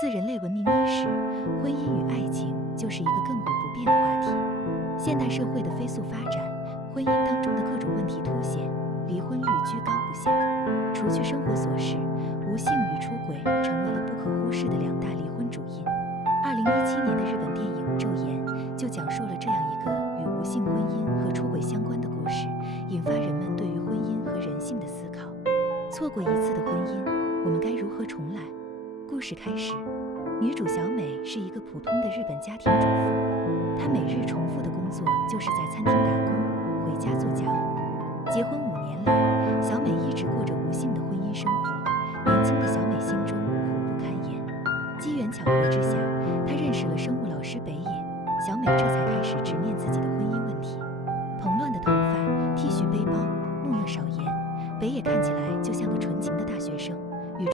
自人类文明伊始，婚姻与爱情就是一个亘古不变的话题。现代社会的飞速发展，婚姻当中的各种问题凸显，离婚率居高不下。除去生活琐事，无性与出轨成为了不可忽视的两大离婚主因。2017年的日本电影《昼颜》就讲述了这样一个与无性婚姻和出轨相关的故事，引发人们对于婚姻和人性的思考。错过一次的婚姻，我们该如何重来？故事开始，女主小美是一个普通的日本家庭主妇，她每日重复的工作就是在餐厅打工，回家做家务。结婚5年来，小美一直过着无性的婚姻生活。年轻的小美心中苦不堪言。机缘巧合之下，她认识了生物老师北野，小美这才开始直面自己的婚姻问题。蓬乱的头发，剃须背包，木讷少言，北野看起来就像个纯情的大学生。